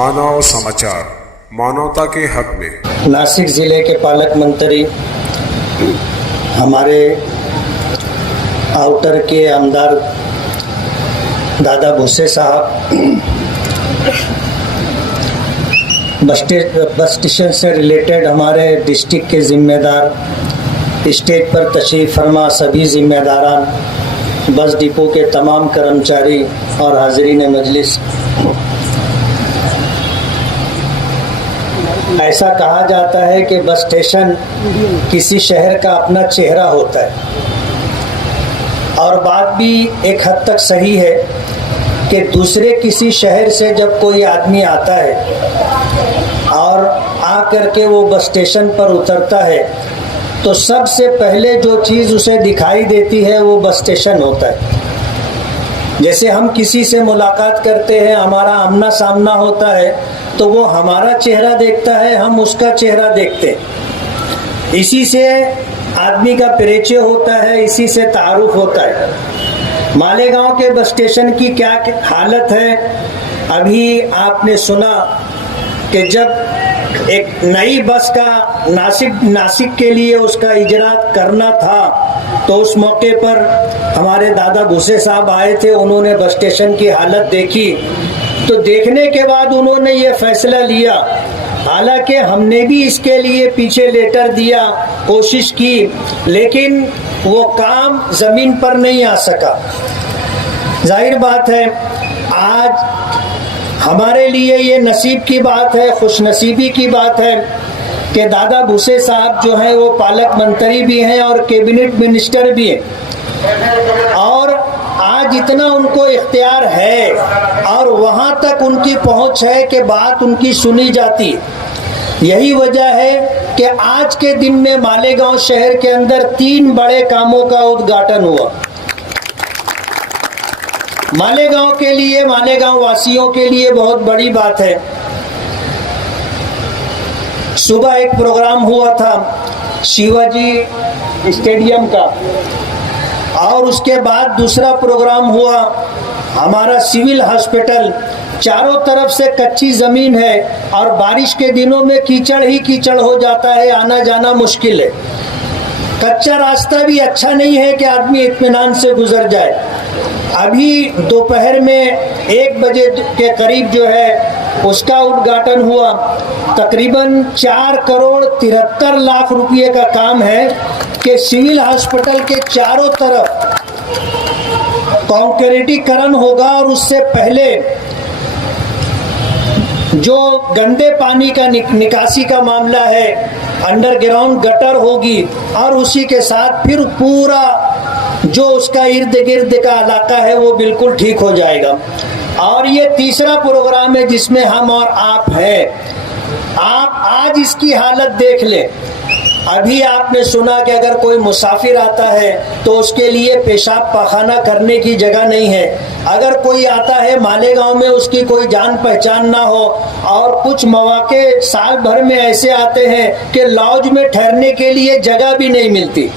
मानव समाचार, मानवता के हक में। नासिक ज़िले के पालक मंत्री हमारे आउटर के आमदार दादा भूसे साहब बस स्टेशन से रिलेटेड हमारे डिस्ट्रिक्ट के ज़िम्मेदार, स्टेज पर तशरीफ़ फरमा सभी ज़िम्मेदारान, बस डिपो के तमाम कर्मचारी और हाज़रीन मजलिस। ऐसा कहा जाता है कि बस स्टेशन किसी शहर का अपना चेहरा होता है, और बात भी एक हद तक सही है कि दूसरे किसी शहर से जब कोई आदमी आता है और आकर के वो बस स्टेशन पर उतरता है तो सबसे पहले जो चीज़ उसे दिखाई देती है वो बस स्टेशन होता है। जैसे हम किसी से मुलाकात करते हैं, हमारा आमना सामना होता है तो वो हमारा चेहरा देखता है, हम उसका चेहरा देखते हैं। इसी से आदमी का परिचय होता है, इसी से तारुफ होता है। मालेगांव के बस स्टेशन की क्या हालत है, अभी आपने सुना कि जब एक नई बस का नासिक के लिए उसका इजरात करना था तो उस मौके पर हमारे दादा भूसे साहब आए थे। उन्होंने बस स्टेशन की हालत देखी तो देखने के बाद उन्होंने ये फैसला लिया, हालांकि हमने भी इसके लिए पीछे लेटर दिया, कोशिश की, लेकिन वो काम ज़मीन पर नहीं आ सका। जाहिर बात है आज हमारे लिए ये नसीब की बात है, खुशनसीबी की बात है कि दादा भूसे साहब जो हैं वो पालक मंत्री भी हैं और कैबिनेट मिनिस्टर भी हैं, और आज इतना उनको इख्तियार है और वहाँ तक उनकी पहुँच है कि बात उनकी सुनी जाती। यही वजह है कि आज के दिन में मालेगांव शहर के अंदर 3 बड़े कामों का उद्घाटन हुआ। मालेगांव के लिए, मालेगांव वासियों के लिए बहुत बड़ी बात है। सुबह एक प्रोग्राम हुआ था शिवाजी स्टेडियम का, और उसके बाद दूसरा प्रोग्राम हुआ हमारा सिविल हॉस्पिटल। चारों तरफ से कच्ची ज़मीन है और बारिश के दिनों में कीचड़ ही कीचड़ हो जाता है, आना जाना मुश्किल है। कच्चा रास्ता भी अच्छा नहीं है कि आदमी इत्मीनान से गुजर जाए। अभी दोपहर में 1 बजे के करीब जो है उसका उद्घाटन हुआ। तकरीबन 4 करोड़ 73 लाख रुपए का काम है कि सिविल हॉस्पिटल के चारों तरफ कंक्रीटीकरण होगा, और उससे पहले जो गंदे पानी का निकासी का मामला है, अंडरग्राउंड गटर होगी, और उसी के साथ फिर पूरा जो उसका इर्द गिर्द का इलाका है वो बिल्कुल ठीक हो जाएगा। और ये तीसरा प्रोग्राम है जिसमें हम और आप हैं। आप आज इसकी हालत देख लें। अभी आपने सुना कि अगर कोई मुसाफिर आता है तो उसके लिए पेशाब पाखाना करने की जगह नहीं है। अगर कोई आता है मालेगांव में, उसकी कोई जान पहचान ना हो, और कुछ मौके साल भर में ऐसे आते हैं कि लॉज में ठहरने के लिए जगह भी नहीं मिलती,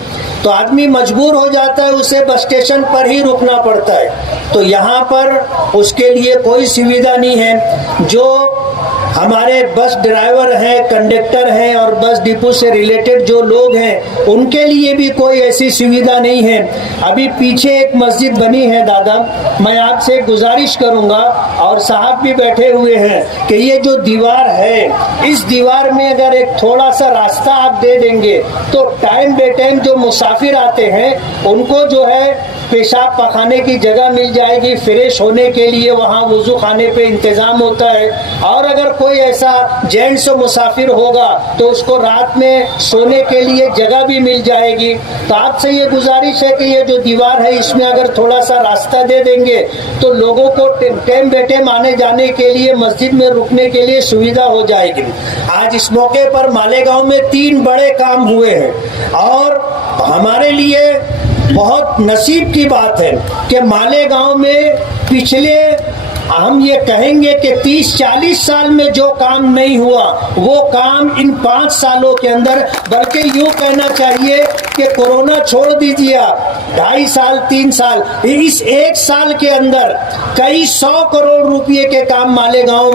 तो आदमी मजबूर हो जाता है, उसे बस स्टेशन पर ही रुकना पड़ता है। तो यहाँ पर उसके लिए कोई सुविधा नहीं है। जो हमारे बस ड्राइवर हैं, कंडक्टर हैं और बस डिपो से रिलेटेड जो लोग हैं उनके लिए भी कोई ऐसी सुविधा नहीं है। अभी पीछे एक मस्जिद बनी है दादा, मैं आपसे गुजारिश करूंगा, और साहब भी बैठे हुए हैं, कि ये जो दीवार है इस दीवार में अगर एक थोड़ा सा रास्ता आप दे देंगे तो टाइम बे टाइम जो मुसाफिर आते हैं उनको जो है पेशाब पखाने की जगह मिल जाएगी, फ्रेश होने के लिए वहाँ वुजू खाने पे इंतज़ाम होता है। और अगर कोई ऐसा जेंट्स मुसाफिर होगा तो उसको रात में सोने के लिए जगह भी मिल जाएगी। तो आपसे ये गुजारिश है कि ये जो दीवार है इसमें अगर थोड़ा सा रास्ता दे देंगे तो लोगों को टाइम बे टाइम आने जाने के लिए, मस्जिद में रुकने के लिए सुविधा हो जाएगी। आज इस मौके पर मालेगांव में 3 बड़े काम हुए हैं, और हमारे लिए बहुत नसीब की बात है कि मालेगांव में पिछले, हम ये कहेंगे कि 30-40 साल में जो काम नहीं हुआ वो काम इन 5 सालों के अंदर, बल्कि यूँ कहना चाहिए कि कोरोना छोड़ दीजिए आप, 2.5 साल 3 साल, इस 1 साल के अंदर कई 100 करोड़ रुपए के काम मालेगांव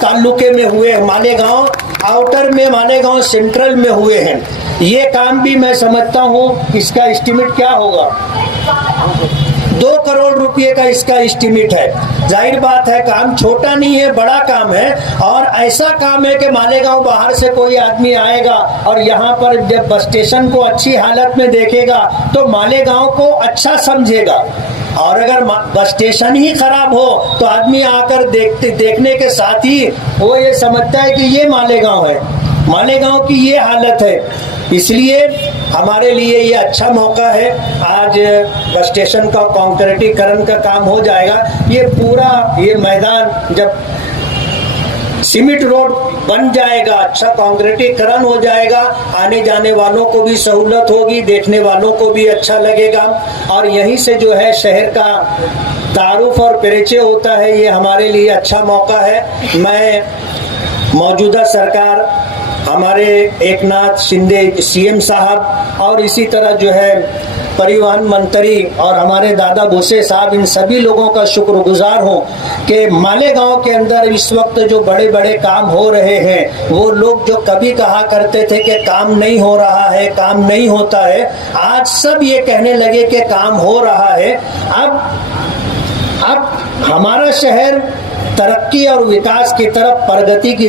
तालुके में हुए हैं, मालेगांव आउटर में, मालेगांव सेंट्रल में हुए हैं। ये काम भी मैं समझता हूँ इसका एस्टिमेट क्या होगा, 2 करोड़ रुपए का इसका एस्टिमेट है। जाहिर बात है काम छोटा नहीं है, बड़ा काम है, और ऐसा काम है कि मालेगांव बाहर से कोई आदमी आएगा और यहाँ पर जब बस स्टेशन को अच्छी हालत में देखेगा तो मालेगांव को अच्छा समझेगा, और अगर बस स्टेशन ही खराब हो तो आदमी आकर देखने के साथ ही वो ये समझता है कि ये मालेगांव है, मालेगांव की ये हालत है। इसलिए हमारे लिए ये अच्छा मौका है। आज बस स्टेशन का कंक्रीटीकरण का काम हो जाएगा, ये पूरा ये मैदान जब सीमेंट रोड बन जाएगा, अच्छा कंक्रीटीकरण हो जाएगा, आने जाने वालों को भी सहूलत होगी, देखने वालों को भी अच्छा लगेगा, और यहीं से जो है शहर का तारुफ और परिचय होता है। ये हमारे लिए अच्छा मौका है। मैं मौजूदा सरकार, हमारे एकनाथ शिंदे सीएम साहब, और इसी तरह जो है परिवहन मंत्री और हमारे दादा भूसे साहब, इन सभी लोगों का शुक्रगुजार हूँ कि मालेगांव के अंदर इस वक्त जो बड़े बड़े काम हो रहे हैं, वो लोग जो कभी कहा करते थे कि काम नहीं हो रहा है, काम नहीं होता है, आज सब ये कहने लगे कि काम हो रहा है। अब हमारा शहर तरक्की और विकास की तरफ, प्रगति की